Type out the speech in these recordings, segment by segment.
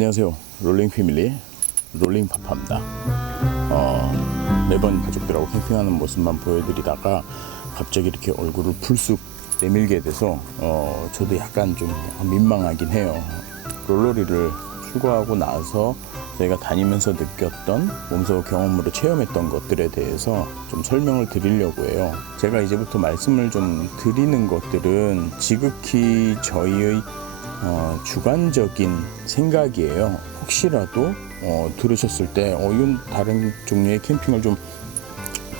안녕하세요. 롤링 패밀리 롤링 파파입니다. 매번 가족들하고 캠핑하는 모습만 보여드리다가 갑자기 이렇게 얼굴을 불쑥 내밀게 돼서 저도 약간 좀 민망하긴 해요. 롤러리를 출고하고 나서 저희가 다니면서 느꼈던 몸소 경험으로 체험했던 것들에 대해서 좀 설명을 드리려고 해요. 제가 이제부터 말씀을 좀 드리는 것들은 지극히 저희의 주관적인 생각이에요. 혹시라도 들으셨을 때 이건 다른 종류의 캠핑을 좀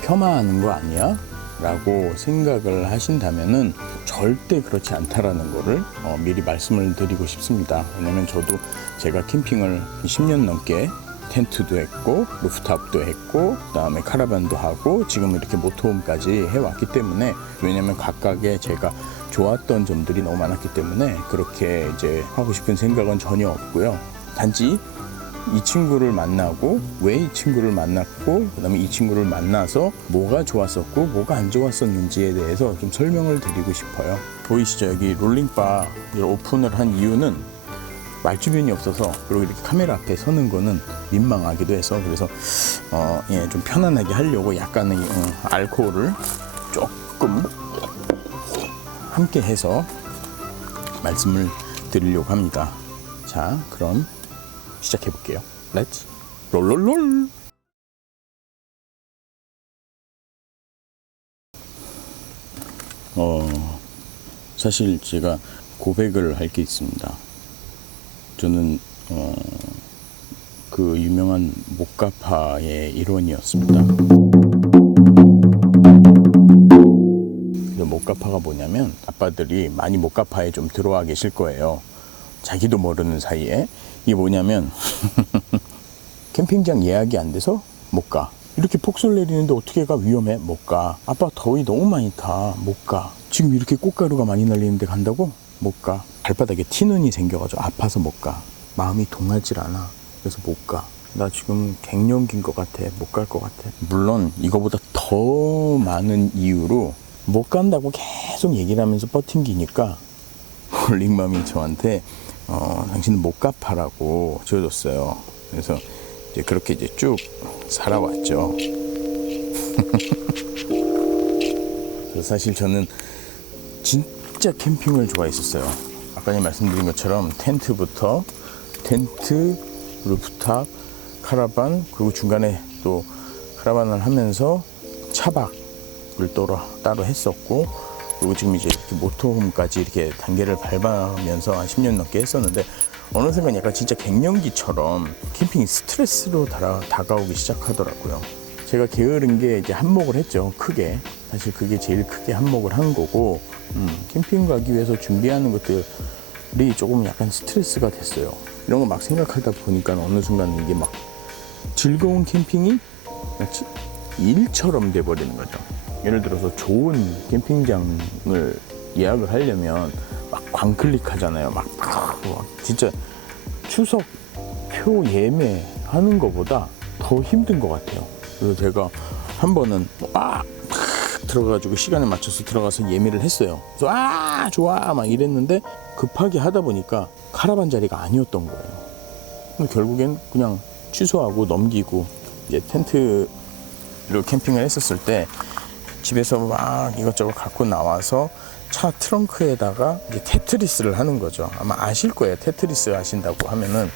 폄하하는 거 아니야? 라고 생각을 하신다면은 절대 그렇지 않다라는 거를 미리 말씀을 드리고 싶습니다. 왜냐면 저도 제가 캠핑을 10년 넘게 텐트도 했고 루프탑도 했고 그다음에 카라반도 하고 지금 이렇게 모터홈까지 해왔기 때문에, 왜냐면 각각의 제가 좋았던 점들이 너무 많았기 때문에 그렇게 이제 하고 싶은 생각은 전혀 없고요. 단지 이 친구를 만나고 왜 이 친구를 만났고 그다음에 이 친구를 만나서 뭐가 좋았었고 뭐가 안 좋았었는지에 대해서 좀 설명을 드리고 싶어요. 보이시죠? 여기 롤링바 오픈을 한 이유는 말주변이 없어서, 그리고 이렇게 카메라 앞에 서는 거는 민망하기도 해서, 그래서 좀 편안하게 하려고 약간의 알코올을 조금 함께 해서 말씀을 드리려고 합니다. 자, 그럼 시작해 볼게요. 렛츠 롤롤롤. 사실 제가 고백을 할 게 있습니다. 저는 그 유명한 모카파의 일원이었습니다. 모카파가 뭐냐면, 아빠들이 많이 모카파에 좀 들어와 계실 거예요. 자기도 모르는 사이에. 이게 뭐냐면 캠핑장 예약이 안 돼서 못 가. 이렇게 폭설 내리는데 어떻게 가? 위험해. 못 가. 아빠 더위 너무 많이 타. 못 가. 지금 이렇게 꽃가루가 많이 날리는데 간다고? 못 가. 발바닥에 티눈이 생겨가지고 아파서 못 가. 마음이 동하질 않아. 그래서 못 가. 나 지금 갱년기인 것 같아. 못 갈 것 같아. 물론 이거보다 더 많은 이유로 못 간다고 계속 얘기를 하면서 버팅기니까 롤링맘이 저한테 당신은 못 갚아라고 지어줬어요. 그래서 이제 그렇게 이제 쭉 살아왔죠. 그래서 사실 저는 진짜 캠핑을 좋아했었어요. 아까 말씀드린 것처럼 텐트, 루프탑, 카라반, 그리고 중간에 또 카라반을 하면서 차박을 따로 했었고, 그리고 지금 이제 이렇게 모터홈까지 이렇게 단계를 밟으면서 한 10년 넘게 했었는데, 어느 순간 약간 진짜 갱년기처럼 캠핑이 스트레스로 다가오기 시작하더라고요. 제가 게으른 게 이제 한몫을 했죠. 크게. 사실 그게 제일 크게 한몫을 한 거고, 캠핑 가기 위해서 준비하는 것들이 조금 약간 스트레스가 됐어요. 이런 거 막 생각하다 보니까 어느 순간 이게 막 즐거운 캠핑이 마치 일처럼 돼버리는 거죠. 예를 들어서 좋은 캠핑장을 예약을 하려면 막 광클릭 하잖아요. 막 진짜 추석표 예매하는 것보다 더 힘든 것 같아요. 그래서 제가 한 번은 들어가가지고 시간에 맞춰서 들어가서 예매를 했어요. 그래서 좋아 막 이랬는데 급하게 하다 보니까 카라반 자리가 아니었던 거예요. 결국엔 그냥 취소하고 넘기고, 이제 텐트로 캠핑을 했었을 때 집에서 막 이것저것 갖고 나와서 차 트렁크에다가 이제 테트리스를 하는 거죠. 아마 아실 거예요. 테트리스 아신다고 하면은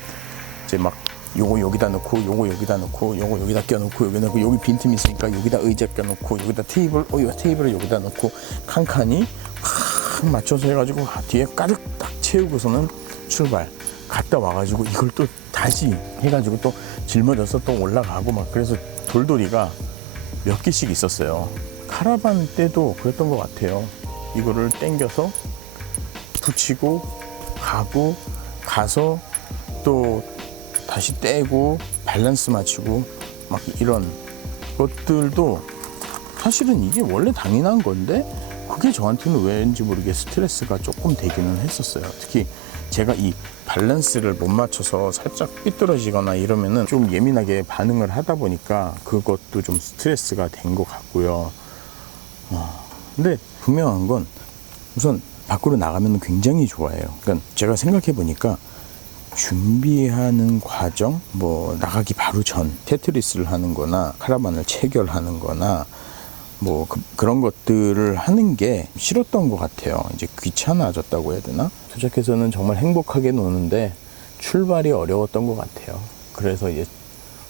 이제 막 요거 여기다 넣고, 요거 여기다 넣고, 요거 여기다 껴놓고, 여기 넣고, 여기 빈틈이 있으니까 여기다 의자 껴놓고, 여기다 테이블, 이 테이블을 여기다 넣고, 칸칸이 팍 맞춰서 해가지고 뒤에 가득 딱 채우고서는 출발. 갔다 와가지고 이걸 또 다시 해가지고 또 짊어져서 또 올라가고 막, 그래서 돌돌이가 몇 개씩 있었어요. 카라반 때도 그랬던 것 같아요. 이거를 당겨서 붙이고 가고, 가서 또 다시 떼고 밸런스 맞추고 막 이런 것들도 사실은 이게 원래 당연한 건데, 그게 저한테는 왠지 모르게 스트레스가 조금 되기는 했었어요. 특히 제가 이 밸런스를 못 맞춰서 살짝 삐뚤어지거나 이러면은 좀 예민하게 반응을 하다 보니까 그것도 좀 스트레스가 된 것 같고요. 근데 분명한 건 우선 밖으로 나가면 굉장히 좋아해요. 그러니까 제가 생각해 보니까 준비하는 과정, 뭐 나가기 바로 전 테트리스를 하는 거나 카라반을 체결하는 거나 뭐 그런 것들을 하는 게 싫었던 것 같아요. 이제 귀찮아졌다고 해야 되나? 도착해서는 정말 행복하게 노는데 출발이 어려웠던 것 같아요. 그래서 이제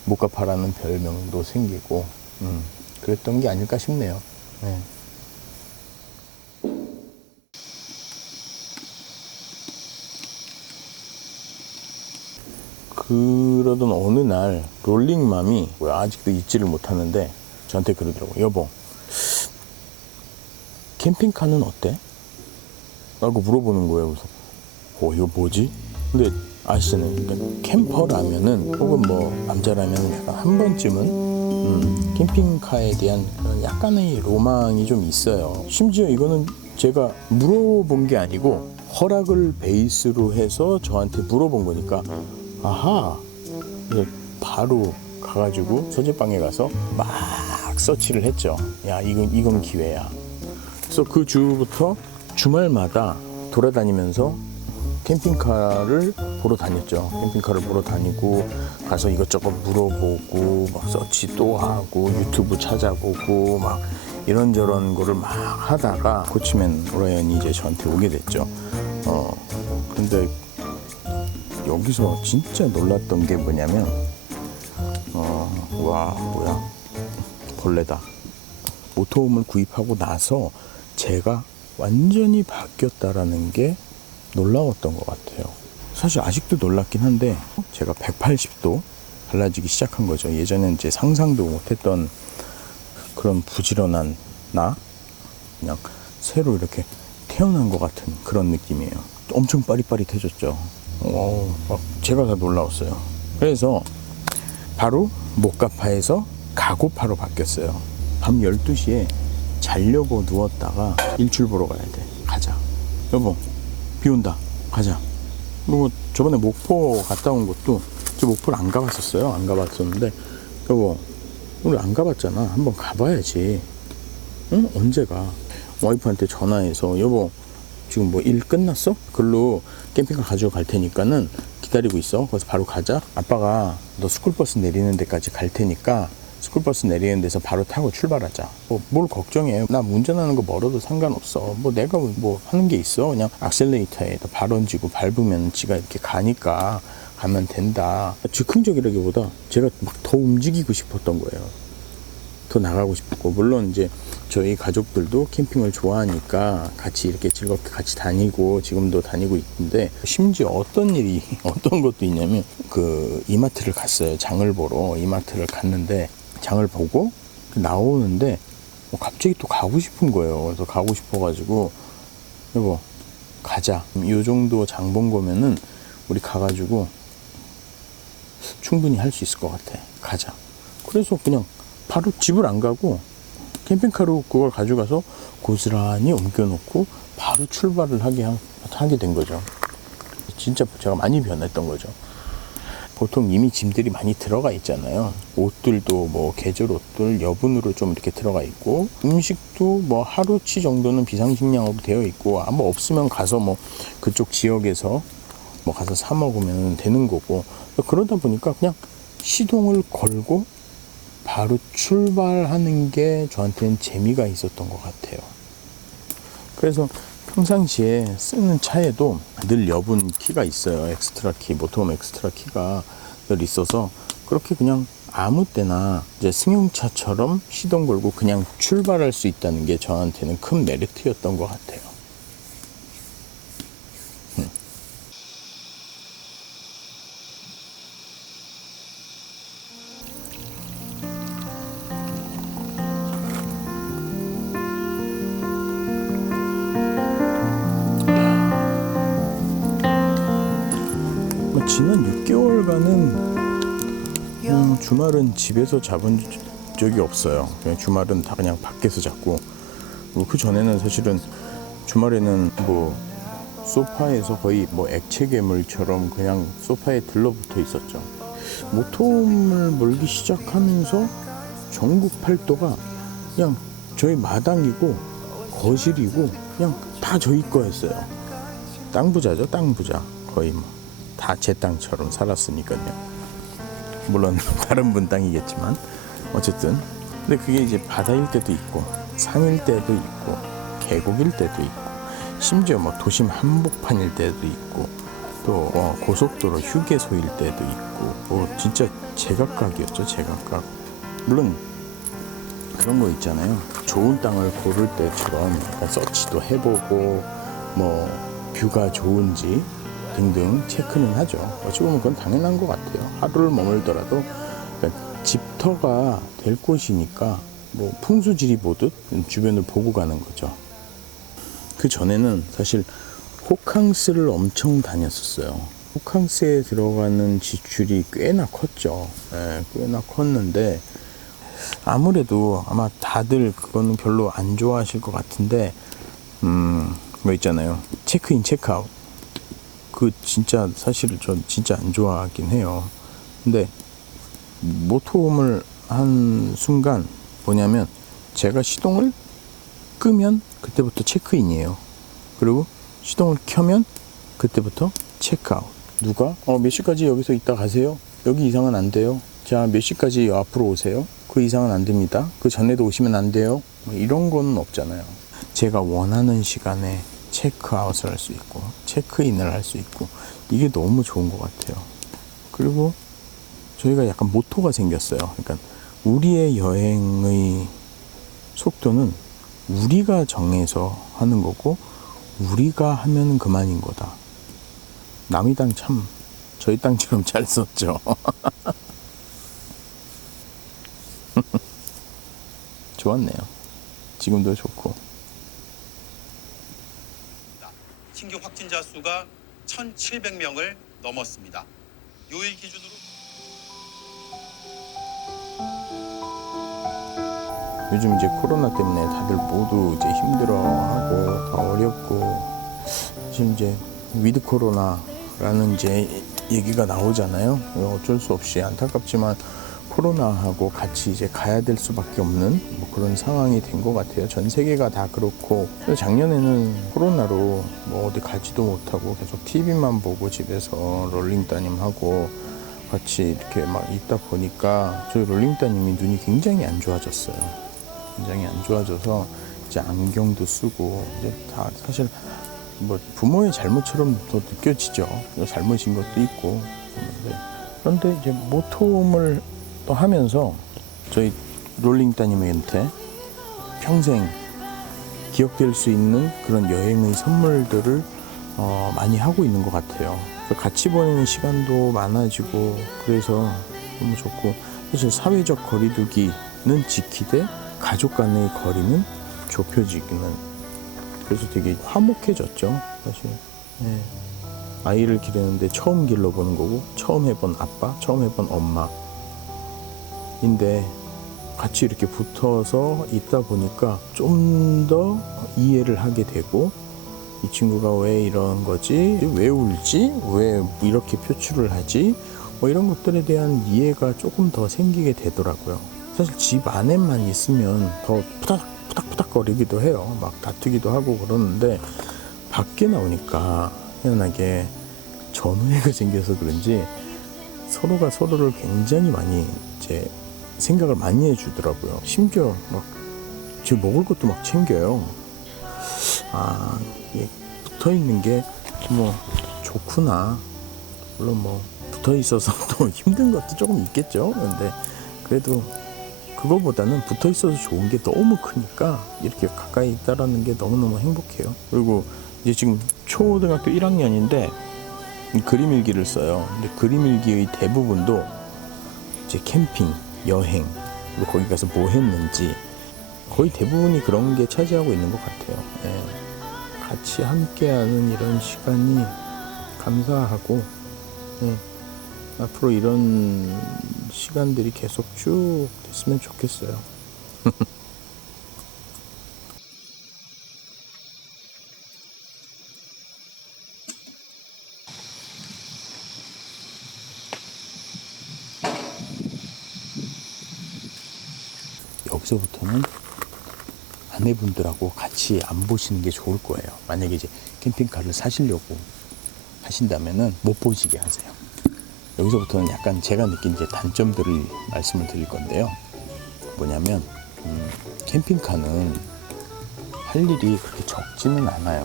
모카파라는 별명도 생기고 그랬던 게 아닐까 싶네요. 네. 그러던 어느 날 롤링맘이 아직도 잊지를 못하는데 저한테 그러더라고요. 여보, 캠핑카는 어때? 라고 물어보는 거예요. 그래서 이거 뭐지? 근데 아시잖아요. 그러니까 캠퍼라면은 혹은 뭐 남자라면 약간 한 번쯤은 캠핑카에 대한 그런 약간의 로망이 좀 있어요. 심지어 이거는 제가 물어본 게 아니고 허락을 베이스로 해서 저한테 물어본 거니까 아하, 바로 가가지고 서재방에 가서 막 서치를 했죠. 야, 이건 기회야. 그래서 그 주부터 주말마다 돌아다니면서 캠핑카를 보러 다녔죠. 캠핑카를 보러 다니고 가서 이것저것 물어보고 막 서치 또 하고 유튜브 찾아보고 막 이런저런 거를 막 하다가 코치맨 오라이언이 이제 저한테 오게 됐죠. 근데 여기서 진짜 놀랐던 게 뭐냐면 와 뭐야 벌레다. 모터홈을 구입하고 나서 제가 완전히 바뀌었다라는 게 놀라웠던 것 같아요. 사실 아직도 놀랍긴 한데 제가 180도 달라지기 시작한 거죠. 예전엔 이제 상상도 못했던 그런 부지런한 나, 그냥 새로 이렇게 태어난 것 같은 그런 느낌이에요. 엄청 빠릿빠릿해졌죠. 제가 다 놀라웠어요. 그래서 바로 모카파에서 가고파로 바뀌었어요. 밤 12시에 자려고 누웠다가 일출 보러 가야 돼. 가자. 여보, 비 온다. 가자. 그리고 저번에 목포 갔다 온 것도 저 목포를 안 가봤었어요. 안 가봤었는데 여보, 오늘 안 가봤잖아. 한번 가봐야지. 응? 언제 가? 와이프한테 전화해서 여보, 지금 뭐 일 끝났어? 글로 캠핑카 가지고 갈 테니까는 기다리고 있어. 그래서 바로 가자. 아빠가 너 스쿨버스 내리는 데까지 갈 테니까 스쿨버스 내리는 데서 바로 타고 출발하자. 뭘 걱정해. 나 운전하는 거 멀어도 상관없어. 뭐 내가 뭐 하는 게 있어. 그냥 악셀레이터에 발 얹고 밟으면 지가 이렇게 가니까 가면 된다. 즉흥적이라기보다 제가 막 더 움직이고 싶었던 거예요. 더 나가고 싶었고, 물론 이제 저희 가족들도 캠핑을 좋아하니까 같이 이렇게 즐겁게 같이 다니고 지금도 다니고 있는데, 심지어 어떤 것도 있냐면 이마트를 갔어요. 장을 보러 이마트를 갔는데 장을 보고 나오는데 갑자기 또 가고 싶은 거예요. 그래서 가고 싶어가지고 여보 가자. 이 정도 장 본 거면은 우리 가가지고 충분히 할 수 있을 것 같아. 가자. 그래서 그냥 바로 집을 안 가고 캠핑카로 그걸 가져가서 고스란히 옮겨놓고 바로 출발을 하게 된 거죠. 진짜 제가 많이 변했던 거죠. 보통 이미 짐들이 많이 들어가 있잖아요. 옷들도 뭐 계절 옷들 여분으로 좀 이렇게 들어가 있고, 음식도 뭐 하루치 정도는 비상식량으로 되어 있고, 뭐 없으면 가서 뭐 그쪽 지역에서 뭐 가서 사 먹으면 되는 거고, 그러다 보니까 그냥 시동을 걸고 바로 출발하는 게 저한테는 재미가 있었던 것 같아요. 그래서 평상시에 쓰는 차에도 늘 여분 키가 있어요. 엑스트라 키, 모터홈 엑스트라 키가 늘 있어서 그렇게 그냥 아무 때나 이제 승용차처럼 시동 걸고 그냥 출발할 수 있다는 게 저한테는 큰 메리트였던 것 같아요. 지난 6개월간은 주말은 집에서 잡은 적이 없어요. 그냥 주말은 다 그냥 밖에서 잡고, 그 전에는 사실은 주말에는 뭐 소파에서 거의 뭐 액체 괴물처럼 그냥 소파에 들러붙어 있었죠. 모터홈을 몰기 시작하면서 전국 팔도가 그냥 저희 마당이고 거실이고 그냥 다 저희 거였어요. 땅 부자죠, 땅 부자. 거의 뭐 다 제 땅처럼 살았으니까요. 물론 다른 분 땅이겠지만 어쨌든 근데 그게 이제 바다일 때도 있고 산일 때도 있고 계곡일 때도 있고 심지어 뭐 도심 한복판일 때도 있고 또 고속도로 휴게소일 때도 있고 뭐 진짜 제각각이었죠. 제각각. 물론 그런 거 있잖아요. 좋은 땅을 고를 때처럼 서치도 해보고 뭐 뷰가 좋은지 등등 체크는 하죠. 어찌 보면 그건 당연한 것 같아요. 하루를 머물더라도 그러니까 집터가 될 곳이니까 뭐 풍수지리 보듯 주변을 보고 가는 거죠. 그 전에는 사실 호캉스를 엄청 다녔었어요. 호캉스에 들어가는 지출이 꽤나 컸죠. 네, 꽤나 컸는데 아무래도 아마 다들 그거는 별로 안 좋아하실 것 같은데 뭐 있잖아요. 체크인 체크아웃 그 진짜 사실은 전 진짜 안 좋아하긴 해요. 근데 모토홈을 한 순간 뭐냐면 제가 시동을 끄면 그때부터 체크인이에요. 그리고 시동을 켜면 그때부터 체크아웃. 누가 몇 시까지 여기서 있다 가세요? 여기 이상은 안 돼요. 자, 몇 시까지 앞으로 오세요? 그 이상은 안 됩니다. 그 전에도 오시면 안 돼요. 뭐 이런 건 없잖아요. 제가 원하는 시간에 체크아웃을 할 수 있고 체크인을 할 수 있고 이게 너무 좋은 것 같아요. 그리고 저희가 약간 모토가 생겼어요. 그러니까 우리의 여행의 속도는 우리가 정해서 하는 거고 우리가 하면 그만인 거다. 남의 땅 참 저희 땅처럼 잘 썼죠. 좋았네요. 지금도 좋고. 신규 확진자 수가 1,700명을 넘었습니다. 요일 기준으로 요즘 이제 코로나 때문에 다들 모두 이제 힘들어하고 더 어렵고 지금 이제 위드 코로나라는 이제 얘기가 나오잖아요. 어쩔 수 없이 안타깝지만 코로나하고 같이 이제 가야 될 수밖에 없는 뭐 그런 상황이 된 것 같아요. 전 세계가 다 그렇고 작년에는 코로나로 뭐 어디 가지도 못하고 계속 TV만 보고 집에서 롤링 따님하고 같이 이렇게 막 있다 보니까 저희 롤링 따님이 눈이 굉장히 안 좋아졌어요. 굉장히 안 좋아져서 이제 안경도 쓰고 이제 다 사실 뭐 부모의 잘못처럼 더 느껴지죠. 잘못인 것도 있고 그런데 이제 모톰을 또 하면서 저희 롤링 따님한테 평생 기억될 수 있는 그런 여행의 선물들을 많이 하고 있는 것 같아요. 같이 보내는 시간도 많아지고 그래서 너무 좋고 사실 사회적 거리두기는 지키되 가족 간의 거리는 좁혀지기는 그래서 되게 화목해졌죠. 사실 네. 아이를 기르는데 처음 길러보는 거고 처음 해본 아빠, 처음 해본 엄마인데 같이 이렇게 붙어서 있다 보니까 좀 더 이해를 하게 되고 이 친구가 왜 이런 거지? 왜 울지? 왜 이렇게 표출을 하지? 뭐 이런 것들에 대한 이해가 조금 더 생기게 되더라고요. 사실 집 안에만 있으면 더 푸닥푸닥 거리기도 해요. 막 다투기도 하고 그러는데 밖에 나오니까 희한하게 전우애가 생겨서 그런지 서로가 서로를 굉장히 많이 이제 생각을 많이 해주더라고요. 심지어 막 제 먹을 것도 막 챙겨요. 아, 이게 붙어 있는 게 뭐 좋구나. 물론 뭐 붙어 있어서 또 힘든 것도 조금 있겠죠. 근데 그래도 그거보다는 붙어 있어서 좋은 게 너무 크니까 이렇게 가까이 있다라는 게 너무너무 행복해요. 그리고 이제 지금 초등학교 1학년인데 그림 일기를 써요. 근데 그림 일기의 대부분도 이제 캠핑, 여행, 그리고 거기 가서 뭐 했는지 거의 대부분이 그런 게 차지하고 있는 것 같아요. 예. 같이 함께하는 이런 시간이 감사하고 예. 앞으로 이런 시간들이 계속 쭉 됐으면 좋겠어요. 여기서부터는 아내분들하고 같이 안 보시는 게 좋을 거예요. 만약에 이제 캠핑카를 사시려고 하신다면은 못 보시게 하세요. 여기서부터는 약간 제가 느낀 이제 단점들을 말씀을 드릴 건데요. 뭐냐면 캠핑카는 할 일이 그렇게 적지는 않아요.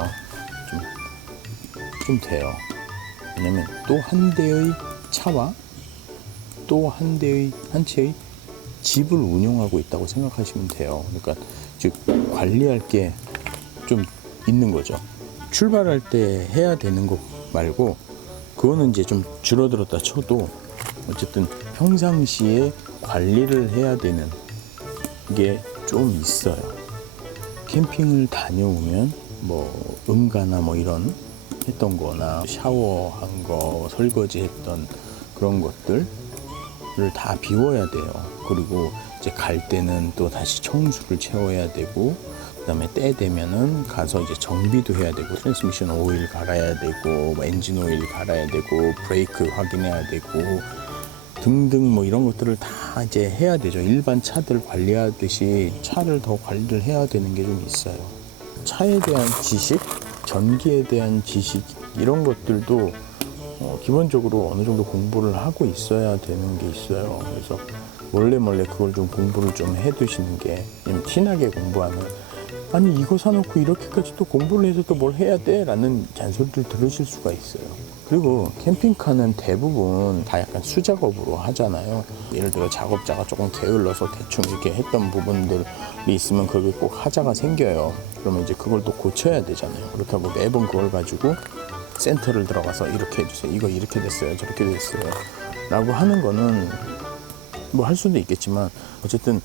좀 돼요. 왜냐면 또 한 대의 차와 또 한 채의 집을 운영하고 있다고 생각하시면 돼요. 그러니까 즉 관리할 게 좀 있는 거죠. 출발할 때 해야 되는 거 말고 그거는 이제 좀 줄어들었다 쳐도 어쨌든 평상시에 관리를 해야 되는 게 좀 있어요. 캠핑을 다녀오면 뭐 응가나 뭐 이런 했던 거나 샤워한 거, 설거지 했던 그런 것들을 다 비워야 돼요. 그리고 이제 갈 때는 또 다시 청수를 채워야 되고, 그 다음에 때 되면은 가서 이제 정비도 해야 되고, 트랜스미션 오일 갈아야 되고, 뭐 엔진 오일 갈아야 되고, 브레이크 확인해야 되고, 등등 뭐 이런 것들을 다 이제 해야 되죠. 일반 차들 관리하듯이 차를 더 관리를 해야 되는 게 좀 있어요. 차에 대한 지식, 전기에 대한 지식 이런 것들도 기본적으로 어느 정도 공부를 하고 있어야 되는 게 있어요. 그래서 몰래 그걸 좀 공부를 좀 해두시는 게, 티나게 공부하면 아니 이거 사놓고 이렇게까지 또 공부를 해서 또 뭘 해야 돼? 라는 잔소리를 들으실 수가 있어요. 그리고 캠핑카는 대부분 다 약간 수작업으로 하잖아요. 예를 들어 작업자가 조금 게을러서 대충 이렇게 했던 부분들이 있으면 그게 꼭 하자가 생겨요. 그러면 이제 그걸 또 고쳐야 되잖아요. 그렇다고 매번 그걸 가지고 센터를 들어가서 이렇게 해주세요. 이거 이렇게 됐어요. 저렇게 됐어요. 라고 하는 거는 뭐 할 수도 있겠지만 어쨌든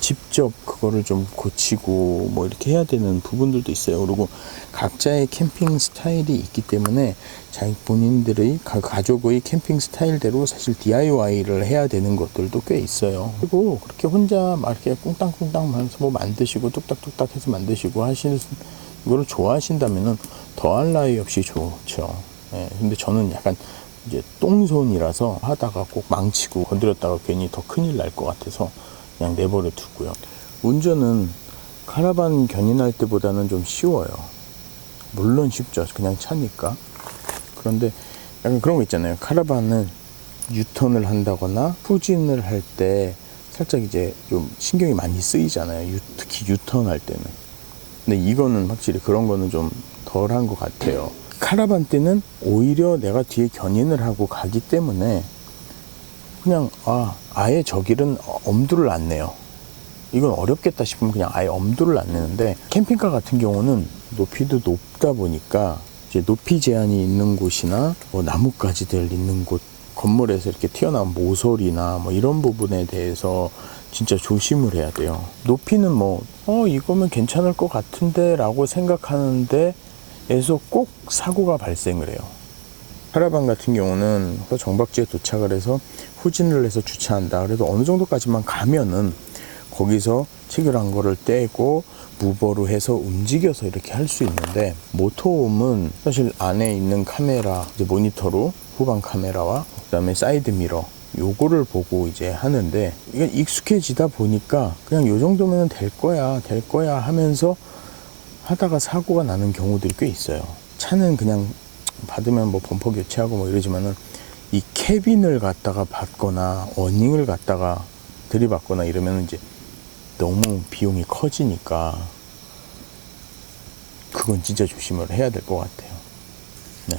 직접 그거를 좀 고치고 뭐 이렇게 해야 되는 부분들도 있어요. 그리고 각자의 캠핑 스타일이 있기 때문에 자기 본인들의 가족의 캠핑 스타일대로 사실 DIY를 해야 되는 것들도 꽤 있어요. 그리고 그렇게 혼자 막 이렇게 꽁땅꽁땅 하면서 뭐 만드시고 뚝딱뚝딱 해서 만드시고 하시는 이거를 좋아하신다면은 더할 나위 없이 좋죠. 예, 근데 저는 약간 이제 똥손이라서 하다가 꼭 망치고 건드렸다가 괜히 더 큰일 날 것 같아서 그냥 내버려 두고요. 운전은 카라반 견인할 때보다는 좀 쉬워요. 물론 쉽죠. 그냥 차니까. 그런데 약간 그런 거 있잖아요. 카라반은 유턴을 한다거나 후진을 할 때 살짝 이제 좀 신경이 많이 쓰이잖아요. 특히 유턴할 때는. 근데 이거는 확실히 그런 거는 좀 덜한 것 같아요. 카라반 때는 오히려 내가 뒤에 견인을 하고 가기 때문에 그냥 아예 저 길은 엄두를 안 내요. 이건 어렵겠다 싶으면 그냥 아예 엄두를 안 내는데, 캠핑카 같은 경우는 높이도 높다 보니까 이제 높이 제한이 있는 곳이나 뭐 나뭇가지들 있는 곳, 건물에서 이렇게 튀어나온 모서리나 뭐 이런 부분에 대해서 진짜 조심을 해야 돼요. 높이는 뭐 이거면 괜찮을 것 같은데 라고 생각하는데 에서 꼭 사고가 발생을 해요. 카라반 같은 경우는 정박지에 도착을 해서 후진을 해서 주차한다. 그래도 어느 정도까지만 가면은 거기서 체결한 거를 떼고 무버로 해서 움직여서 이렇게 할 수 있는데, 모터홈은 사실 안에 있는 카메라, 이제 모니터로 후방 카메라와 그다음에 사이드 미러 요거를 보고 이제 하는데, 이게 익숙해지다 보니까 그냥 요 정도면 될 거야 하면서 하다가 사고가 나는 경우들이 꽤 있어요. 차는 그냥 받으면 뭐 범퍼 교체하고 뭐 이러지만은 이 캐빈을 갖다가 받거나 어닝을 갖다가 들이받거나 이러면 이제 너무 비용이 커지니까 그건 진짜 조심을 해야 될 것 같아요. 네.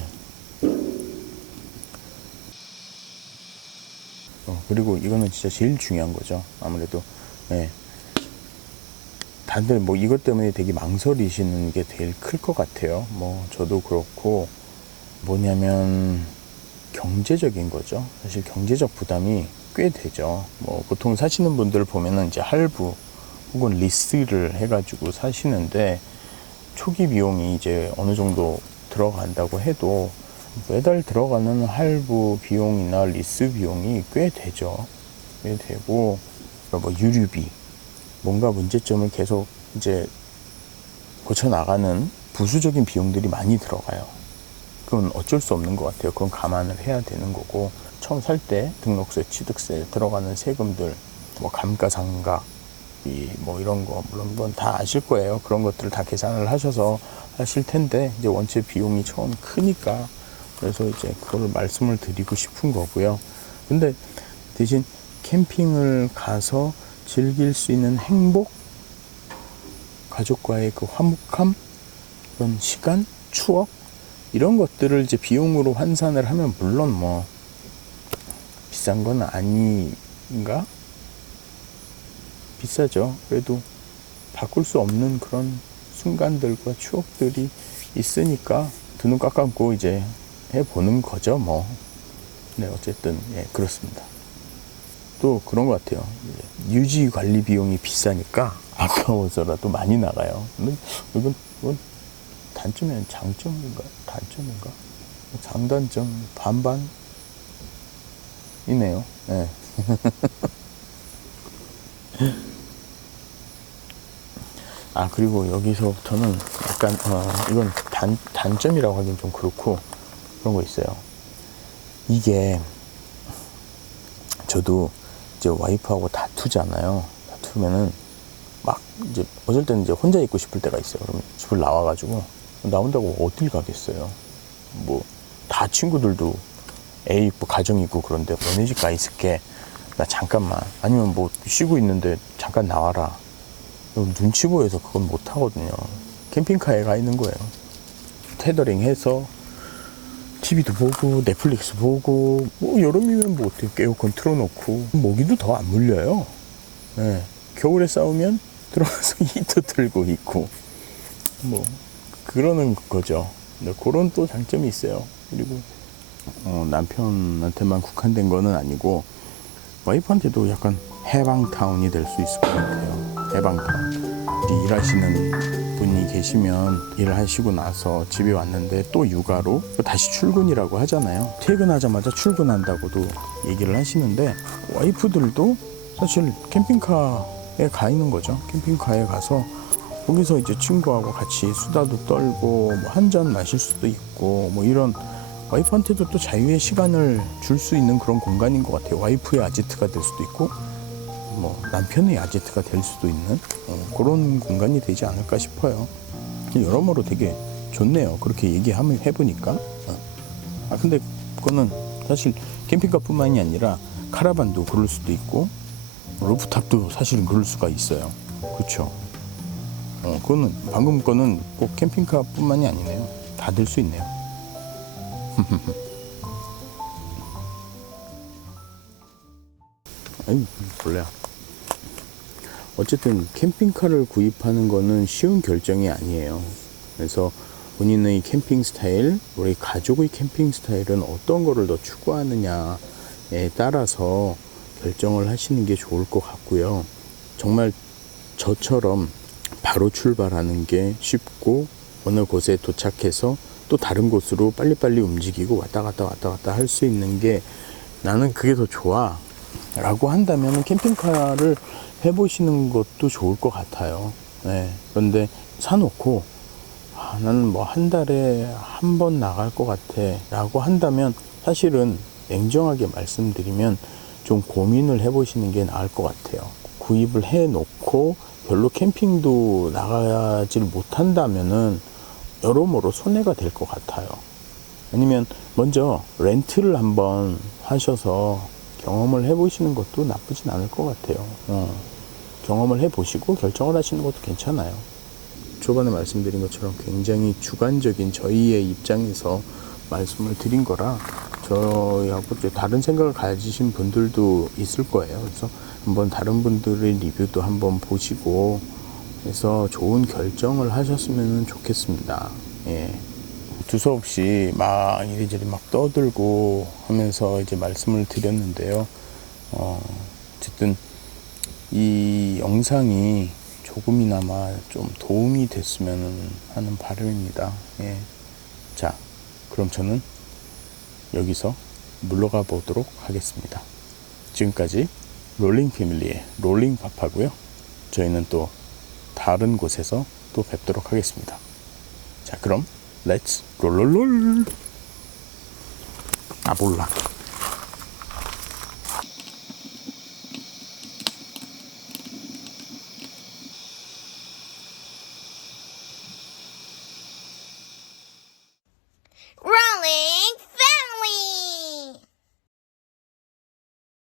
그리고 이거는 진짜 제일 중요한 거죠. 아무래도 네. 다들 뭐 이것 때문에 되게 망설이시는 게 제일 클 것 같아요. 뭐 저도 그렇고, 뭐냐면 경제적인 거죠. 사실 경제적 부담이 꽤 되죠. 뭐 보통 사시는 분들 보면은 이제 할부 혹은 리스를 해가지고 사시는데, 초기 비용이 이제 어느 정도 들어간다고 해도 매달 들어가는 할부 비용이나 리스 비용이 꽤 되죠. 꽤 되고, 뭐 유류비, 뭔가 문제점을 계속 이제 고쳐 나가는 부수적인 비용들이 많이 들어가요. 그건 어쩔 수 없는 것 같아요. 그건 감안을 해야 되는 거고, 처음 살 때 등록세, 취득세 들어가는 세금들, 뭐 감가상각, 뭐 이런 거 물론 다 아실 거예요. 그런 것들을 다 계산을 하셔서 하실 텐데, 이제 원체 비용이 처음 크니까 그래서 이제 그걸 말씀을 드리고 싶은 거고요. 근데 대신 캠핑을 가서 즐길 수 있는 행복, 가족과의 그 화목함, 그런 시간, 추억, 이런 것들을 이제 비용으로 환산을 하면 물론 뭐 비싼 건 아닌가? 비싸죠. 그래도 바꿀 수 없는 그런 순간들과 추억들이 있으니까 두 눈 깎아감고 이제 해보는 거죠, 뭐. 네, 어쨌든 예, 그렇습니다. 또 그런 것 같아요. 유지 관리 비용이 비싸니까 아까워서라도 많이 나가요. 근데 이건 단점이 장점인가? 단점인가? 장단점 반반이네요. 네. 아, 그리고 여기서부터는 약간 이건 단점이라고 하긴 좀 그렇고 그런 거 있어요. 이게 저도 이제 와이프하고 다투잖아요. 다투면은 막 이제 어쩔 때는 이제 혼자 있고 싶을 때가 있어요. 그러면 집을 나와가지고 나온다고 어딜 가겠어요. 뭐 다 친구들도 애 있고 가정 있고 그런데 너네 집 가 있을게. 나 잠깐만. 아니면 뭐 쉬고 있는데 잠깐 나와라. 눈치 보여서 그건 못 하거든요. 캠핑카에 가 있는 거예요. 테더링 해서 TV도 보고 넷플릭스 보고 뭐 여름이면 뭐 어떻게 에어컨 틀어놓고 모기도 더 안 물려요. 네. 겨울에 싸우면 들어가서 히터 틀고 있고 뭐 그러는 거죠. 네, 그런 또 장점이 있어요. 그리고 남편한테만 국한된 거는 아니고 와이프한테도 약간 해방타운이 될 수 있을 것 같아요. 해방타운. 일하시는 분이 계시면 일을 하시고 나서 집에 왔는데 또 육아로 다시 출근이라고 하잖아요. 퇴근하자마자 출근한다고도 얘기를 하시는데 와이프들도 사실 캠핑카에 가 있는 거죠. 캠핑카에 가서 거기서 이제 친구하고 같이 수다도 떨고 뭐 한 잔 마실 수도 있고 뭐 이런 와이프한테도 또 자유의 시간을 줄 수 있는 그런 공간인 것 같아요. 와이프의 아지트가 될 수도 있고 뭐 남편의 아지트가 될 수도 있는 그런 공간이 되지 않을까 싶어요. 여러모로 되게 좋네요. 그렇게 얘기하면 해보니까. 아 근데 그거는 사실 캠핑카뿐만이 아니라 카라반도 그럴 수도 있고 루프탑도 사실은 그럴 수가 있어요. 그렇죠. 그거는 방금 거는 꼭 캠핑카뿐만이 아니네요. 다 될 수 있네요. 아니 몰라요. 어쨌든 캠핑카를 구입하는 거는 쉬운 결정이 아니에요. 그래서 본인의 캠핑 스타일, 우리 가족의 캠핑 스타일은 어떤 거를 더 추구하느냐에 따라서 결정을 하시는 게 좋을 것 같고요. 정말 저처럼 바로 출발하는 게 쉽고 어느 곳에 도착해서 또 다른 곳으로 빨리빨리 움직이고 왔다 갔다 할 수 있는 게 나는 그게 더 좋아 라고 한다면 캠핑카를 해보시는 것도 좋을 것 같아요. 네. 그런데 사놓고 나는 뭐 한 달에 한 번 나갈 것 같아 라고 한다면 사실은 냉정하게 말씀드리면 좀 고민을 해보시는 게 나을 것 같아요. 구입을 해놓고 별로 캠핑도 나가질 못한다면은 여러모로 손해가 될 것 같아요. 아니면 먼저 렌트를 한번 하셔서 경험을 해보시는 것도 나쁘진 않을 것 같아요. 경험을 해보시고 결정을 하시는 것도 괜찮아요. 초반에 말씀드린 것처럼 굉장히 주관적인 저희의 입장에서 말씀을 드린 거라 저희하고 다른 생각을 가지신 분들도 있을 거예요. 그래서 한번 다른 분들의 리뷰도 한번 보시고 해서 좋은 결정을 하셨으면 좋겠습니다. 예. 두서없이 막 이리저리 막 떠들고 하면서 이제 말씀을 드렸는데요. 어쨌든 이 영상이 조금이나마 좀 도움이 됐으면 하는 바람입니다. 예. 자, 그럼 저는 여기서 물러가 보도록 하겠습니다. 지금까지 롤링 패밀리의 롤링 파파고요. 저희는 또 다른 곳에서 또 뵙도록 하겠습니다. 자, 그럼 렛츠 롤롤롤. 아 몰라.